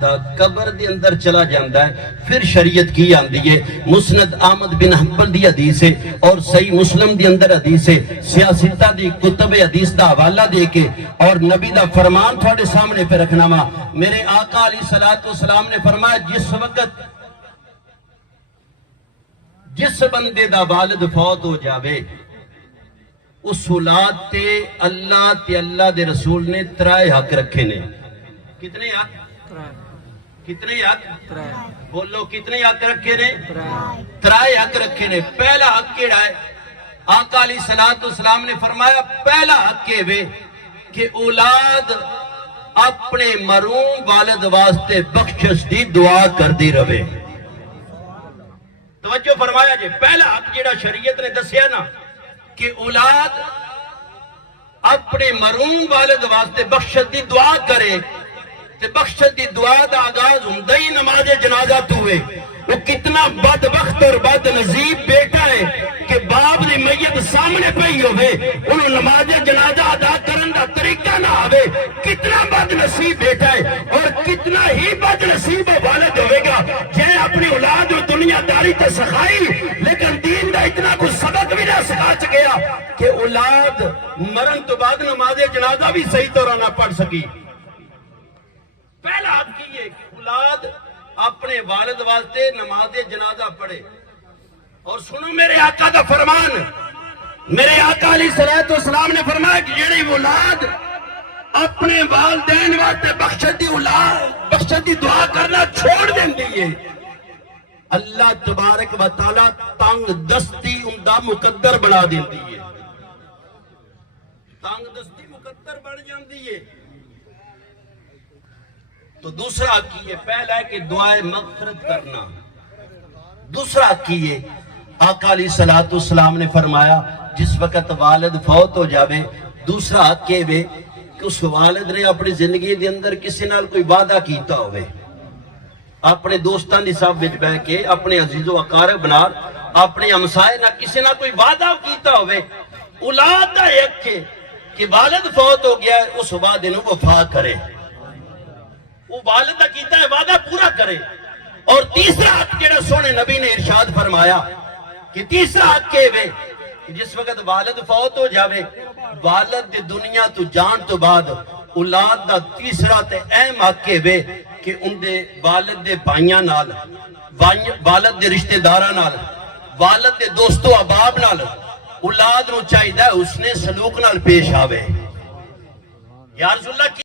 قبر دے اندر چلا جاندہ ہے پھر شریعت کی آندی ہے۔ مسند احمد بن حنبل دی حدیث ہے اور صحیح مسلم دی اندر حدیث ہے، سیاستہ دی کتب حدیث دا حوالہ دے کے اور نبی دا فرمان تھوڑے سامنے پہ رکھنا ماں۔ میرے آقا علیہ السلام نے فرمایا جس بندے دا والد فوت ہو جاوے اس اولاد تے اللہ دے رسول نے ترائے حق رکھے نے۔ کتنے حق؟ کتنے حق؟ بولو کتنے حق رکھے نے؟ ترائے حق رکھے نے۔ پہلا حق کیڑا ہے؟ آقا علیہ السلام نے فرمایا پہلا حق کے وے کہ اولاد اپنے مرحوم والد واسطے بخشش دی دعا کر دی روے۔ توجہ فرمایا جے، پہلا حق جیڑا شریعت نے دسیا نا کہ اولاد اپنے مرحوم والد واسطے بخشش دی دعا کرے، تے بخشش دی دعا دا آغاز ہی نماز جنازہ ہوئے۔ وہ کتنا بدبخت اور بد نصیب بیٹا ہے کہ باپ دی میت سامنے پئی ہوئے انہوں نماز جنازہ ادا کرن دا طریقہ نہ آوے۔ کتنا بد نصیب بیٹا ہے اور کتنا ہی بد نصیب والد ہوئے گا جے اپنی اولاد و دنیا داری تے سکھائی لیکن دین دا اتنا کچھ سبق بھی نہ سکھا سکیا کہ اولاد مرن تو بعد نماز جنازہ بھی صحیح طرح نہ پڑھ سکی۔ پہلا حق کی ہے کہ اولاد اپنے والد واسطے نماز جنازہ پڑھے۔ اور سنو میرے آقا دا فرمان، میرے آقا علیہ السلام نے فرمایا کہ جڑی اولاد اپنے والدین واسطے بخشش دی دعا کرنا چھوڑ دیں دی ہے، اللہ تبارک و تعالیٰ تنگ دستی اندہ مقدر بنا دیں دی ہے۔ تنگ دستی مقدر بڑھ جاندی ہے۔ تو دوسرا کیے، پہلا ہے کہ دعائے مغفرت کرنا۔ دوسرا کیے، آقا علیہ السلام نے فرمایا جس وقت والد فوت ہو جاوے دوسرا کہ اس والد نے اپنی زندگی دے اندر کسی نال کوئی وعدہ کیتا ہوئے، اپنے دوستان دی صاحب بچ بہ کے اپنے عزیز و اقارب نال اپنے ہمسائے نہ کسی نہ کوئی وعدہ کیتا ہوئے، اولاد دا ایک کہ والد فوت ہو گیا ہے اس وعدے نو وفا کرے، وہ والدہ کیتا ہے وعدہ پورا کرے۔ اور تیسرا حق جڑا سونے نبی نے ارشاد فرمایا کہ تیسرا حق کے وے جس وقت والد فوت ہو جاوے والد دی دنیا تو جان تو بعد اولاد دا تیسرا تے اہم حق کے وے کہ ان دے والد دے بھائیاں نال، والد دے رشتہ داراں نال، والد دے دوستو احباب نال اولاد نو چاہیدا ہے اس نے سلوک نال پیش آوے۔ یا رسول اللہ